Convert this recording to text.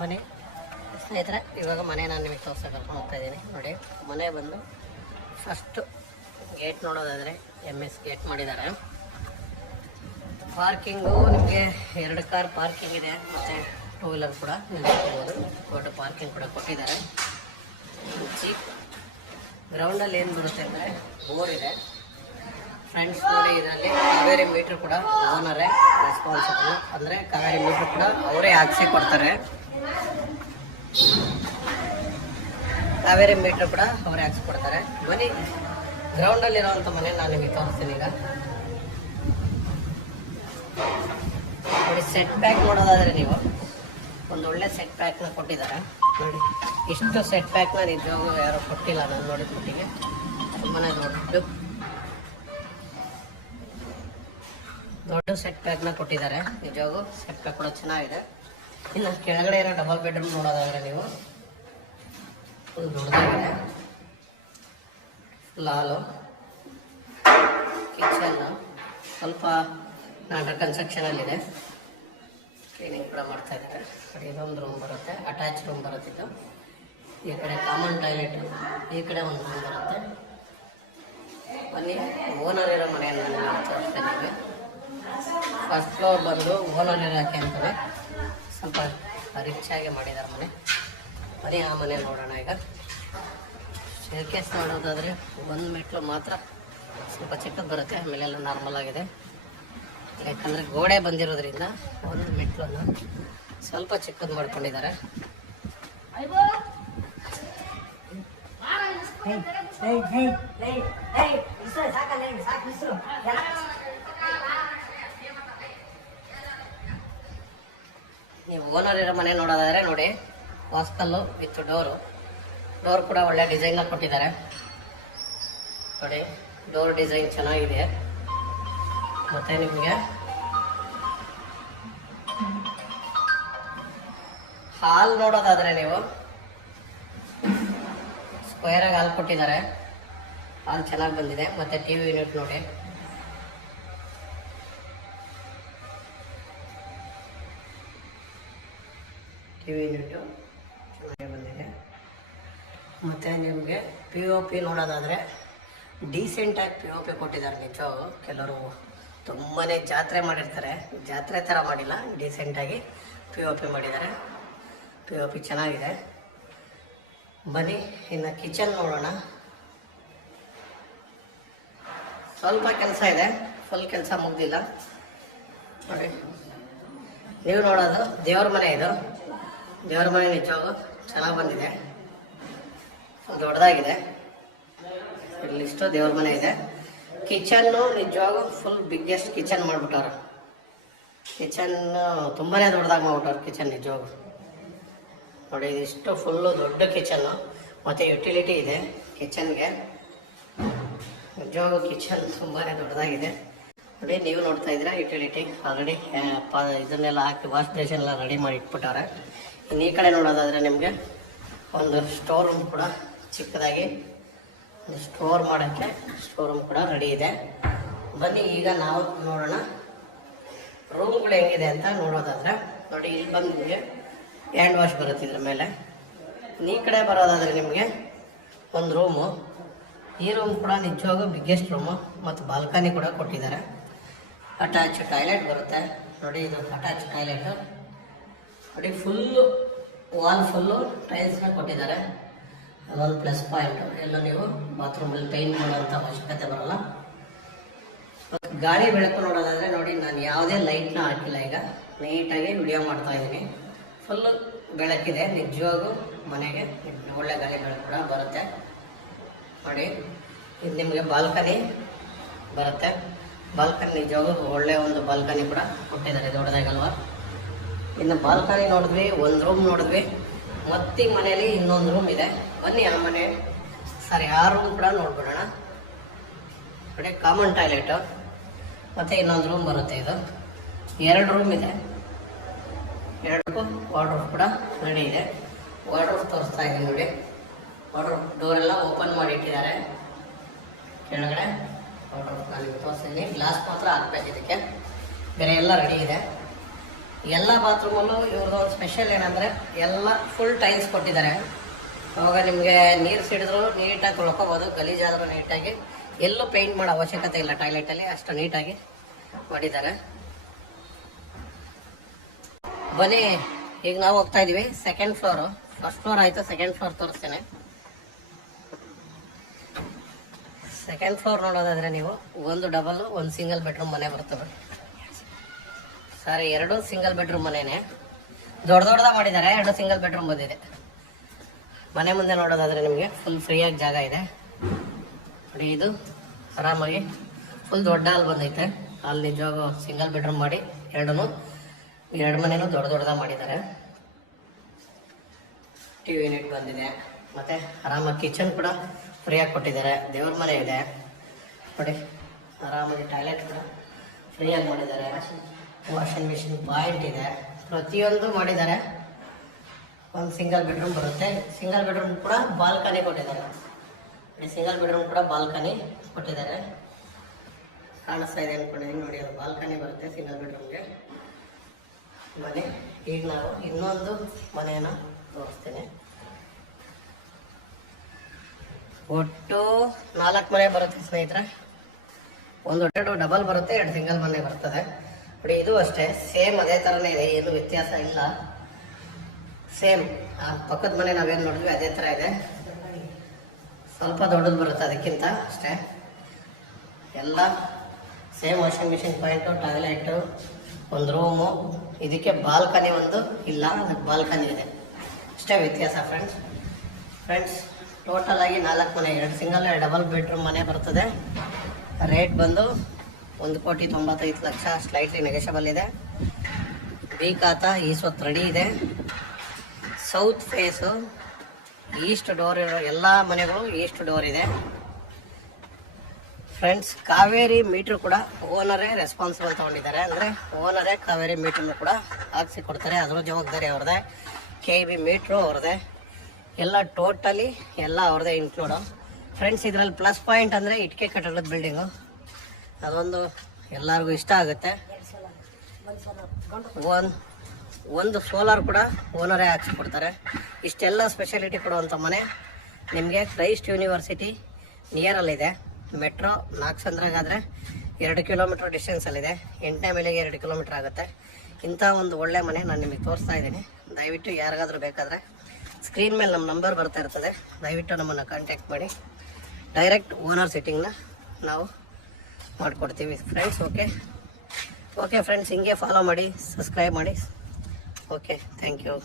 ಮನೆ ಸ್ನೇಹಿತರೆ, ಇವಾಗ ಮನೆ ನಾನು ನಿಮಗೆ ತೋರ್ಸಕ್ಕೆ ಕರ್ಕೊಂಡು ಹೋಗ್ತಾ ಇದ್ದೀನಿ. ನೋಡಿ, ಮನೆ ಬಂದು ಫಸ್ಟು ಗೇಟ್ ನೋಡೋದಾದರೆ MS ಗೇಟ್ ಮಾಡಿದ್ದಾರೆ. ಪಾರ್ಕಿಂಗು ನಿಮಗೆ 2 ಕಾರ್ ಪಾರ್ಕಿಂಗ್ ಇದೆ, ಮತ್ತು 2 ವೀಲರ್ ಕೂಡ ನಿಲ್ಲಿಸ್ಬೋದು. ದೊಡ್ಡ ಪಾರ್ಕಿಂಗ್ ಕೂಡ ಕೊಟ್ಟಿದ್ದಾರೆ. ಜೀಪ್ ಗ್ರೌಂಡಲ್ಲಿ ಏನು ಬರುತ್ತೆ ಅಂದರೆ ಬೋರ್ ಇದೆ. ಫ್ರೆಂಡ್ಸ್ ನೋಡಿ, ಇದರಲ್ಲಿ ಕಾವೇರಿ ಮೀಟ್ರ್ ಕೂಡ ಓನರೇ ರೆಸ್ಪಾನ್ಸಿಬಲ್, ಅಂದರೆ ಕಾವೇರಿ ಮೀಟ್ರ್ ಕೂಡ ಅವರೇ ಹಾಕ್ಸಿ ಕೊಡ್ತಾರೆ. ಕಾವೇರಿ ಮೀಟ್ರ್ ಕೂಡ ಅವರೇ ಹಾಕ್ಸಿ ಕೊಡ್ತಾರೆ. ಬನ್ನಿ, ಗ್ರೌಂಡಲ್ಲಿರೋವಂಥ ಮನೆ ನಾನು ನಿಮಗೆ ತೋರಿಸ್ತೀನಿ. ಈಗ ನೋಡಿ, ಸೆಟ್ ಬ್ಯಾಕ್ ನೋಡೋದಾದರೆ ನೀವು ಒಂದು ಒಳ್ಳೆ ಸೆಟ್ ಬ್ಯಾಕ್ನ ಕೊಟ್ಟಿದ್ದಾರೆ. ನೋಡಿ, ಇಷ್ಟು ಸೆಟ್ ಬ್ಯಾಕ್ನ ನಿಜವಾಗೂ ಯಾರು ಕೊಟ್ಟಿಲ್ಲ ನಾನು ನೋಡಿದ ಮಟ್ಟಿಗೆ. ತುಂಬಾ ದೊಡ್ಡ ಸೆಟ್ ಬ್ಯಾಕ್ನ ಕೊಟ್ಟಿದ್ದಾರೆ. ನಿಜವಾಗೂ ಸೆಟ್ ಬ್ಯಾಕ್ ಕೂಡ ಚೆನ್ನಾಗಿದೆ. ಇನ್ನು ಕೆಳಗಡೆ ಇರೋ ಡಬಲ್ ಬೆಡ್ರೂಮ್ ನೋಡೋದಾದರೆ ನೀವು ಫುಲ್ ದೊಡ್ಡದಾಗಿದೆ. ಫುಲ್ ಹಾಲು, ಕಿಚನ್ನು ಸ್ವಲ್ಪ ಅಂಡರ್ ಕನ್ಸ್ಟ್ರಕ್ಷನಲ್ಲಿದೆ. ಕ್ಲೀನಿಂಗ್ ಕೂಡ ಮಾಡ್ತಾ ಇದ್ದಾರೆ. ಇದೊಂದು ರೂಮ್ ಬರುತ್ತೆ, ಅಟ್ಯಾಚ್ ರೂಮ್ ಬರುತ್ತಿದ್ದು. ಈ ಕಡೆ ಕಾಮನ್ ಟಾಯ್ಲೆಟು, ಈ ಕಡೆ ಒಂದು ರೂಮ್ ಬರುತ್ತೆ. ಅಲ್ಲಿ ಓನರ್ ಇರೋ ಮನೆಯನ್ನು ನಾನು ತೋರಿಸ್ತೇನೆ ನಿಮಗೆ. ಫಸ್ಟ್ ಫ್ಲೋರ್ ಬಂದು ಓನರ್ ಇರೋಕ್ಕೆ ಅಂತಲೇ ಸ್ವಲ್ಪ ರಿಚ್ ಆಗಿ ಮಾಡಿದ್ದಾರೆ ಮನೆ. ಬನ್ನಿ ಆ ಮನೆ ನೋಡೋಣ. ಈಗ ಸ್ಟೇರ್ಕೇಸ್ ನೋಡೋದಾದರೆ ಒಂದು ಮೆಟ್ಲು ಮಾತ್ರ ಸ್ವಲ್ಪ ಚಿಕ್ಕದು ಬರುತ್ತೆ, ಆಮೇಲೆಲ್ಲ ನಾರ್ಮಲ್ ಆಗಿದೆ. ಯಾಕಂದರೆ ಗೋಡೆ ಬಂದಿರೋದ್ರಿಂದ ಒಂದು ಮೆಟ್ಲನ್ನು ಸ್ವಲ್ಪ ಚಿಕ್ಕದು ಮಾಡ್ಕೊಂಡಿದ್ದಾರೆ. ನೀವು ಓನರ್ ಇರೋ ಮನೆ ನೋಡೋದಾದರೆ ನೋಡಿ, ವಾಸ್ಕಲ್ಲು ವಿತ್ ಡೋರ್ ಕೂಡ ಒಳ್ಳೆ ಡಿಸೈನ್ನ ಕೊಟ್ಟಿದ್ದಾರೆ. ನೋಡಿ, ಡೋರ್ ಡಿಸೈನ್ ಚೆನ್ನಾಗಿದೆ. ಮತ್ತು ನಿಮಗೆ ಹಾಲ್ ನೋಡೋದಾದರೆ ನೀವು ಸ್ಕ್ವೇರಾಗಿ ಹಾಲ್ ಕೊಟ್ಟಿದ್ದಾರೆ. ಹಾಲ್ ಚೆನ್ನಾಗಿ ಬಂದಿದೆ. ಮತ್ತು TV ಯೂನಿಟ್ ನೋಡಿ, TV ಯೂನಿಟು ಚೆನ್ನಾಗಿ ಬಂದಿದೆ. ಮತ್ತು ನಿಮಗೆ POP ನೋಡೋದಾದರೆ ಡೀಸೆಂಟಾಗಿ POP ಕೊಟ್ಟಿದ್ದಾರೆ. ನಿಜವಾಗೂ ಕೆಲವರು ತುಂಬಾ ಜಾತ್ರೆ ಮಾಡಿರ್ತಾರೆ, ಜಾತ್ರೆ ಥರ ಮಾಡಿಲ್ಲ, ಡೀಸೆಂಟಾಗಿ POP ಮಾಡಿದ್ದಾರೆ. POP ಚೆನ್ನಾಗಿದೆ. ಬನ್ನಿ ಇನ್ನು ಕಿಚನ್ ನೋಡೋಣ. ಸ್ವಲ್ಪ ಕೆಲಸ ಇದೆ, ಫುಲ್ ಕೆಲಸ ಮುಗ್ದಿಲ್ಲ. ನೋಡಿ, ನೀವು ನೋಡೋದು ದೇವ್ರ ಮನೆ. ಇದು ದೇವ್ರ ಮನೆ ನಿಜವಾಗೂ ಚೆನ್ನಾಗಿ ಬಂದಿದೆ, ದೊಡ್ಡದಾಗಿದೆ. ಇಲ್ಲಿಷ್ಟು ದೇವ್ರ ಮನೆ ಇದೆ. ಕಿಚನ್ನು ನಿಜವಾಗೂ ಫುಲ್ ಬಿಗ್ಗೆಸ್ಟ್ ಕಿಚನ್ ಮಾಡಿಬಿಟ್ಟವ್ರು. ಕಿಚನ್ ತುಂಬಾ ದೊಡ್ಡದಾಗಿ ಮಾಡ್ಬಿಟ್ಟವ್ರು ಕಿಚನ್ ನಿಜವಾಗೂ. ನೋಡಿ, ಇದಿಷ್ಟು ಫುಲ್ಲು ದೊಡ್ಡ ಕಿಚನ್ನು, ಮತ್ತು ಯುಟಿಲಿಟಿ ಇದೆ ಕಿಚನ್ಗೆ. ನಿಜವಾಗೂ ಕಿಚನ್ ತುಂಬಾ ದೊಡ್ಡದಾಗಿದೆ. ನೋಡಿ, ನೀವು ನೋಡ್ತಾ ಇದ್ದೀರಾ ಯುಟಿಲಿಟಿ ಆಲ್ರೆಡಿ ಇದನ್ನೆಲ್ಲ ಹಾಕಿ ವಾಶ್ ಬೇಸಿನ್ ಎಲ್ಲ ರೆಡಿ ಮಾಡಿ ಇಟ್ಬಿಟ್ಟಾರೆ. ಇನ್ನು ಈ ಕಡೆ ನೋಡೋದಾದರೆ ನಿಮಗೆ ಒಂದು ಸ್ಟೋರ್ ರೂಮ್ ಕೂಡ ಚಿಕ್ಕದಾಗಿ ಸ್ಟೋರ್ ಮಾಡೋಕ್ಕೆ ಸ್ಟೋರ್ ರೂಮ್ ಕೂಡ ರೆಡಿ ಇದೆ. ಬನ್ನಿ ಈಗ ನಾವು ನೋಡೋಣ ರೂಮ್ಗಳು ಹೆಂಗಿದೆ ಅಂತ ನೋಡೋದಾದರೆ. ನೋಡಿ, ಇಲ್ಲಿ ಬಂದು ನಿಮಗೆ ಹ್ಯಾಂಡ್ ವಾಶ್ ಬರುತ್ತೆ ಇದ್ರ ಮೇಲೆ. ಈ ಕಡೆ ಬರೋದಾದರೆ ನಿಮಗೆ ಒಂದು ರೂಮು. ಈ ರೂಮ್ ಕೂಡ ನಿಜವಾಗೂ ಬಿಗ್ಗೆಸ್ಟ್ ರೂಮು, ಮತ್ತು ಬಾಲ್ಕನಿ ಕೂಡ ಕೊಟ್ಟಿದ್ದಾರೆ. ಅಟ್ಯಾಚ್ ಟಾಯ್ಲೆಟ್ ಬರುತ್ತೆ. ನೋಡಿ, ಇದು ಅಟ್ಯಾಚ್ ಟಾಯ್ಲೆಟು. ನೋಡಿ, ಫುಲ್ಲು ವಾಲ್ ಫುಲ್ಲು ಟೈಲ್ಸ್ನ ಕೊಟ್ಟಿದ್ದಾರೆ. ಅದೊಂದು ಪ್ಲಸ್ ಪಾಯಿಂಟು. ಎಲ್ಲೂ ನೀವು ಬಾತ್ರೂಮಲ್ಲಿ ಪೇಂಟ್ ಮಾಡೋಂಥ ಅವಶ್ಯಕತೆ ಬರೋಲ್ಲ. ಗಾಳಿ ಬೆಳಕು ನೋಡೋದಾದರೆ ನೋಡಿ, ನಾನು ಯಾವುದೇ ಲೈಟ್ನ ಹಾಕಿಲ್ಲ. ಈಗ ನೀಟಾಗಿ ವಿಡಿಯೋ ಮಾಡ್ತಾ ಇದ್ದೀನಿ. ಫುಲ್ಲು ಬೆಳಕಿದೆ. ನಿಜವಾಗೂ ಮನೆಗೆ ಒಳ್ಳೆ ಗಾಳಿ ಬೆಳಕು ಕೂಡ ಬರುತ್ತೆ. ನೋಡಿ, ಇದು ನಿಮಗೆ ಬಾಲ್ಕನಿ ಬರುತ್ತೆ. ಬಾಲ್ಕನಿ ನಿಜವಾಗೂ ಒಳ್ಳೆಯ ಒಂದು ಬಾಲ್ಕನಿ ಕೂಡ ಕೊಟ್ಟಿದ್ದಾರೆ, ದೊಡ್ಡದಾಗಲ್ವಾ. ಇನ್ನು ಬಾಲ್ಕನಿ ನೋಡಿದ್ವಿ, ಒಂದು ರೂಮ್ ನೋಡಿದ್ವಿ, ಮತ್ತೆ ಈ ಮನೆಯಲ್ಲಿ ಇನ್ನೊಂದು ರೂಮ್ ಇದೆ. ಬನ್ನಿ ಆ ಮನೆ ಆ ರೂಮ್ ಕೂಡ ನೋಡ್ಬಿಡೋಣ. ನೋಡಿ, ಕಾಮನ್ ಟಾಯ್ಲೆಟು ಮತ್ತು ಇನ್ನೊಂದು ರೂಮ್ ಬರುತ್ತೆ. ಇದು 2 ರೂಮ್ ಇದೆ. 2ಕ್ಕೂ ವಾರ್ಡ್ರೋಬ್ ಕೂಡ ರೆಡಿ ಇದೆ. ವಾರ್ಡ್ರೋಬ್ ತೋರಿಸ್ತಾ ಇದ್ದೀನಿ ನೋಡಿ. ವಾರ್ಡ್ರೋಬ್ ಡೋರೆಲ್ಲ ಓಪನ್ ಮಾಡಿ ಇಟ್ಟಿದ್ದಾರೆ. ಕೆಳಗಡೆ ವಾರ್ಡ್ರೋಬ್ ನಾನು ತೋರಿಸ್ತೀನಿ. ಗ್ಲಾಸ್ ಮಾತ್ರ ಹಾಕ್ಬೇಕು ಇದಕ್ಕೆ, ಬೇರೆ ಎಲ್ಲ ರೆಡಿ ಇದೆ. ಎಲ್ಲ ಬಾತ್ರೂಮಲ್ಲೂ ಇವ್ರದ್ದು ಒಂದು ಸ್ಪೆಷಲ್ ಏನಂದರೆ ಎಲ್ಲ ಫುಲ್ ಟೈಲ್ಸ್ ಕೊಟ್ಟಿದ್ದಾರೆ. ಅವಾಗ ನಿಮಗೆ ನೀರು ಸಿಡಿದ್ರು ನೀಟಾಗಿ ತೊಳ್ಕೊಬೋದು, ಗಲೀಜಾದರೂ ನೀಟಾಗಿ, ಎಲ್ಲೂ ಪೇಂಟ್ ಮಾಡೋ ಅವಶ್ಯಕತೆ ಇಲ್ಲ ಟಾಯ್ಲೆಟಲ್ಲಿ, ಅಷ್ಟು ನೀಟಾಗಿ ಮಾಡಿದ್ದಾರೆ. ಬನ್ನಿ ಈಗ ನಾವು ಹೋಗ್ತಾ ಇದೀವಿ ಸೆಕೆಂಡ್ ಫ್ಲೋರು. ಫಸ್ಟ್ ಫ್ಲೋರ್ ಆಯಿತು, ಸೆಕೆಂಡ್ ಫ್ಲೋರ್ ತೋರಿಸ್ತೇನೆ. ಸೆಕೆಂಡ್ ಫ್ಲೋರ್ ನೋಡೋದಾದ್ರೆ ನೀವು ಒಂದು ಡಬಲ್ ಒಂದು ಸಿಂಗಲ್ ಬೆಡ್ರೂಮ್ ಮನೆ ಬರ್ತದೆ. ಸಾರಿ, 2 ಸಿಂಗಲ್ ಬೆಡ್ರೂಮ್ ಮನೆನೇ, ದೊಡ್ಡದಾಗಿ ಮಾಡಿದ್ದಾರೆ. 2 ಸಿಂಗಲ್ ಬೆಡ್ರೂಮ್ ಬಂದಿದೆ. ಮನೆ ಮುಂದೆ ನೋಡೋದಾದ್ರೆ ನಿಮಗೆ ಫುಲ್ ಫ್ರೀಯಾಗಿ ಜಾಗ ಇದೆ ನೋಡಿ. ಇದು ಆರಾಮಾಗಿ ಫುಲ್ ದೊಡ್ಡ ಹಾಲ್ ಬಂದೈತೆ. ಅಲ್ಲಿ ನಿಜವಾಗೂ ಸಿಂಗಲ್ ಬೆಡ್ರೂಮ್ ಮಾಡಿ 2 ಮನೆನೂ ದೊಡ್ಡದಾಗಿ ಮಾಡಿದ್ದಾರೆ. ಟಿವಿ ಯೂನಿಟ್ ಬಂದಿದೆ. ಮತ್ತೆ ಆರಾಮಾಗಿ ಕಿಚನ್ ಕೂಡ ಫ್ರೀಯಾಗಿ ಕೊಟ್ಟಿದ್ದಾರೆ. ದೇವ್ರ ಮನೆ ಇದೆ ನೋಡಿ. ಆರಾಮಾಗಿ ಟಾಯ್ಲೆಟ್ ಕೂಡ ಫ್ರೀಯಾಗಿ ಮಾಡಿದ್ದಾರೆ. ವಾಷಿಂಗ್ ಮಿಷಿನ್ ಪಾಯಿಂಟ್ ಇದೆ, ಪ್ರತಿಯೊಂದು ಮಾಡಿದ್ದಾರೆ. ಒಂದು ಸಿಂಗಲ್ ಬೆಡ್ರೂಮ್ ಬರುತ್ತೆ. ಸಿಂಗಲ್ ಬೆಡ್ರೂಮ್ ಕೂಡ ಬಾಲ್ಕನಿ ಕೊಟ್ಟಿದ್ದಾರೆ. ಸಿಂಗಲ್ ಬೆಡ್ರೂಮ್ ಕೂಡ ಬಾಲ್ಕನಿ ಕೊಟ್ಟಿದ್ದಾರೆ. ಕಾಣಿಸ್ತಾ ಇದೆ ಅನ್ಕೊಂಡಿದ್ದೀನಿ ನೋಡಿ, ಅದು ಬಾಲ್ಕನಿ ಬರುತ್ತೆ ಸಿಂಗಲ್ ಬೆಡ್ರೂಮ್ಗೆ. ಮನೆ ಈಗ ನಾವು ಇನ್ನೊಂದು ಮನೆಯನ್ನು ತೋರಿಸ್ತೇನೆ. ಒಟ್ಟು 4 ಮನೆ ಬರುತ್ತೆ ಸ್ನೇಹಿತರೆ. ಒಂದು 2 ಡಬಲ್ ಬರುತ್ತೆ, 2 ಸಿಂಗಲ್ ಮನೆ ಬರ್ತದೆ ನೋಡಿ. ಇದು ಅಷ್ಟೇ ಸೇಮ್ ಅದೇ ಥರನೇ ಇದೆ, ಏನು ವ್ಯತ್ಯಾಸ ಇಲ್ಲ. ಸೇಮ್ ಪಕ್ಕದ ಮನೆ ನಾವೇನು ನೋಡಿದ್ವಿ ಅದೇ ಥರ ಇದೆ. ಸ್ವಲ್ಪ ದೊಡ್ಡದು ಬರುತ್ತೆ ಅದಕ್ಕಿಂತ ಅಷ್ಟೇ. ಎಲ್ಲ same washing machine point, toilet, ಒಂದು ರೂಮು. ಇದಕ್ಕೆ ಬಾಲ್ಕನಿ ಒಂದು ಇಲ್ಲ, ಅದಕ್ಕೆ ಬಾಲ್ಕನಿ ಇದೆ, ಅಷ್ಟೇ ವ್ಯತ್ಯಾಸ ಫ್ರೆಂಡ್ಸ್. ಟೋಟಲ್ ಆಗಿ 4 ಮನೆ, 2 ಸಿಂಗಲ್ 2 ಡಬಲ್ ಬೆಡ್ರೂಮ್ ಮನೆ ಬರ್ತದೆ. ರೇಟ್ ಬಂದು 1,95,00,000, ಸ್ಲೈಟ್ಲಿ ನೆಗೆಷಬಲ್ ಇದೆ. ಬಿ ಖಾತಾ ಈಸ್ವತ್ತು ರೆಡಿ ಇದೆ. ಸೌತ್ ಫೇಸು, ಈಸ್ಟ್ ಡೋರ್ ಇರೋ ಎಲ್ಲ ಮನೆಗಳು ಈಸ್ಟ್ ಡೋರ್ ಇದೆ ಫ್ರೆಂಡ್ಸ್. ಕಾವೇರಿ ಮೀಟ್ರ್ ಕೂಡ ಓನರೇ ರೆಸ್ಪಾನ್ಸಿಬಲ್ ತೊಗೊಂಡಿದ್ದಾರೆ. ಅಂದರೆ ಓನರೇ ಕಾವೇರಿ ಮೀಟ್ರನ್ನು ಕೂಡ ಹಾಕ್ಸಿ ಕೊಡ್ತಾರೆ, ಅದರ ಜವಾಬ್ದಾರಿ ಅವ್ರದ್ದೇ. KB ಮೀಟ್ರು ಅವ್ರದ್ದೇ, ಎಲ್ಲ ಟೋಟಲಿ ಎಲ್ಲ ಅವ್ರದ್ದೇ ಇನ್ಕ್ಲೂಡು ಫ್ರೆಂಡ್ಸ್. ಇದರಲ್ಲಿ ಪ್ಲಸ್ ಪಾಯಿಂಟ್ ಅಂದರೆ ಇಟ್ಟಿಗೆ ಕಟ್ಟಡದ ಬಿಲ್ಡಿಂಗು, ಅದೊಂದು ಎಲ್ಲರಿಗೂ ಇಷ್ಟ ಆಗುತ್ತೆ. ಒಂದು ಸೋಲಾರ್ ಕೂಡ ಓನರೇ ಹಾಕ್ಸಿಕೊಡ್ತಾರೆ. ಇಷ್ಟೆಲ್ಲ ಸ್ಪೆಷಾಲಿಟಿ ಕೊಡುವಂಥ ಮನೆ ನಿಮಗೆ ಕ್ರೈಸ್ಟ್ ಯೂನಿವರ್ಸಿಟಿ ನಿಯರಲ್ಲಿದೆ. ಮೆಟ್ರೋ ನಾಗಸಂದ್ರಾಗಾದರೆ 2 ಕಿಲೋಮೀಟ್ರ್ ಡಿಸ್ಟೆನ್ಸಲ್ಲಿದೆ. 8ನೇ ಮೈಲಿಗೆ 2 ಕಿಲೋಮೀಟ್ರ್ ಆಗುತ್ತೆ. ಇಂಥ ಒಂದು ಒಳ್ಳೆ ಮನೆ ನಾನು ನಿಮಗೆ ತೋರಿಸ್ತಾ ಇದ್ದೀನಿ. ದಯವಿಟ್ಟು ಯಾರಿಗಾದ್ರೂ ಬೇಕಾದರೆ ಸ್ಕ್ರೀನ್ ಮೇಲೆ ನಮ್ಮ ನಂಬರ್ ಬರ್ತಾ ಇರ್ತದೆ, ದಯವಿಟ್ಟು ನಮ್ಮನ್ನು ಕಾಂಟ್ಯಾಕ್ಟ್ ಮಾಡಿ. ಡೈರೆಕ್ಟ್ ಓನರ್ ಸಿಟ್ಟಿಂಗ್ನ ನಾವು ಮಾಡಿಕೊಡ್ತೀವಿ ಫ್ರೆಂಡ್ಸ್. ಓಕೆ ಫ್ರೆಂಡ್ಸ್, ಹಿಂಗೆ ಫಾಲೋ ಮಾಡಿ, ಸಬ್ಸ್ಕ್ರೈಬ್ ಮಾಡಿ. Okay, thank you.